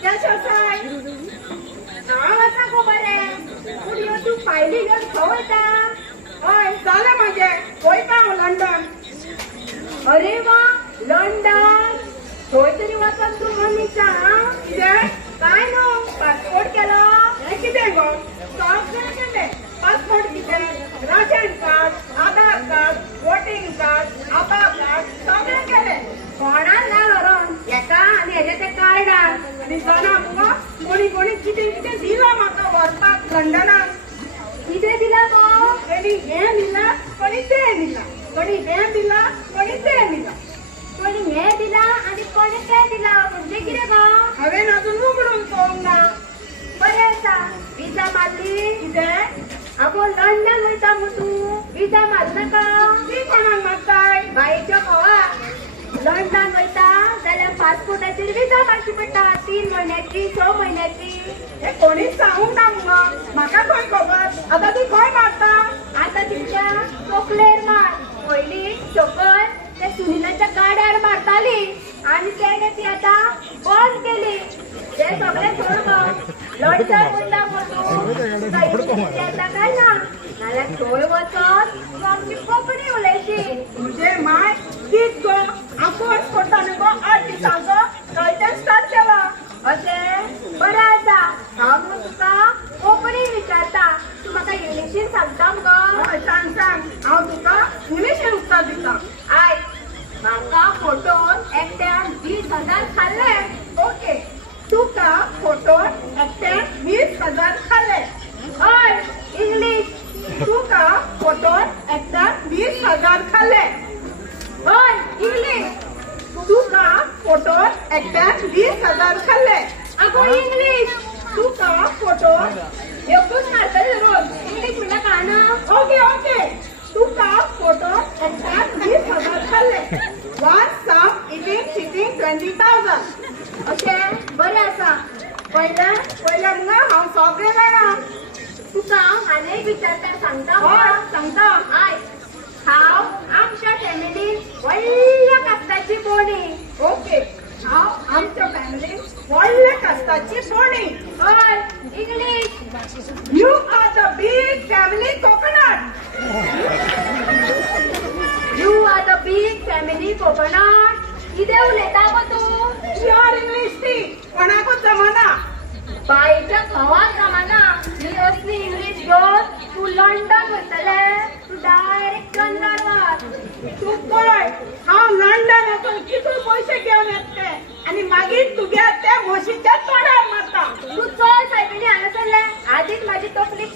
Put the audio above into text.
कित्याशें आसाय हांव आसा गो बरें पूण तूं फायली घेवन खंय वयता हय जालें म्हाजें वयता हांव लंडन अरे वा लंडन थंय तरी वचोन तूं मनीस कितें काय न्हू पासपोर्ट केलो हें कितें गो सगळें केलें पासपोर्ट कितें राशन कार्ड आधार कार्ड वोटिंग कार्ड आधार कार्ड सगळें केलें कोणाक ना व्हरोन हेका आनी हेजे ते कार्डान आनी जाणा मुगो कोणी कोणी कितें कितें दिलां म्हाका व्हरपाक लंडनाक कितें दिलां गो कोणी हें दिलां कोणी तें दिलां कोणी हें दिलां कोणी तें दिलां कोणी हें दिलां आनी कोणी तें दिलां म्हणजे कितें गो हांवें अजून उगडून पळोवंक ना बरें आसा विजा मारली कितें आगो लंडन वयता मगो तूं विजा मारनाका ती कोणाक मारताय बायेच्या घोवाक लंडन वयता जाल्यार पासपोर्टाचेर विजा मारची पडटा 3 म्हयन्याची 6 म्हयन्याची हे कोणीच सांगूंक ना मुगो म्हाका खंय खबर आतां ती खंय मारता आतां तिच्या तकलेर मार पयलीं सकयल ते सुनिलाच्या गाड्यार मारताली आनी तेणे ती आतां बंद केली ते सगळें सोड गो लंडन वयता मगो तूं येता काय ना नाल्यार थंय वचोन तूं आमची कोंकणी उलयची म्हणजे माय तीच गो आपोस करता न्हू गो 8 दिसांचो थंयच्यान स्टार्ट केला अशें बरें आसा हांव न्हू तुका कोंकणी विचारता तूं म्हाका इंग्लिशीन सांगता मगो हय सांग सांग हांव तुका इंग्लिशीन उत्तर दिता आयक म्हाका फोटोन एकट्यान 20,000 खाल्ले ओके तुका फोटोन एकट्यान 20,000 खाल्ले हय इंग्लीश तुका फोटोन एकट्यान 20,000 खाल्ले हय इंग्लीश तुका फोटोन एकट्यान 20,000 खाल्ले आगो इंग्लीश तुका फोटोन एकूच मारतले रोज इंग्लीश म्हणल्यार कळना ओके ओके तुका फोटोन एकट्यान 20,000 खाल्ले वन सम इटिंग सिटींग 20,000 अशें बरें आसा पयल्या मुगो हांव सगळें जाणा तुका आनी एक विचारता सांगता हय सांगता आय हांव आमच्या फॅमिलीन व्हडल्या कास्ताची बोणी ओके हांव आमच्या फॅमिलीन व्हडल्या कास्ताची बोणी हय English you are the big family coconut you are the big family coconut कितें उलयता गो तूं प्युअर इंग्लीश ती कोणाकूच जमना बायच्या घोवाक जमना ही असली इंग्लीश घेवन तूं लंडन वयतलें तूं डायरेक्ट चंद्रार वच तूं पळय हांव लंडन वचून कितले पयशे घेवन येतले आनी मागीर तुगे त्या म्हशीच्या तोंडार मारता तूं चल सायबिणी हांगा सरलें आदीच म्हाजी तकलीक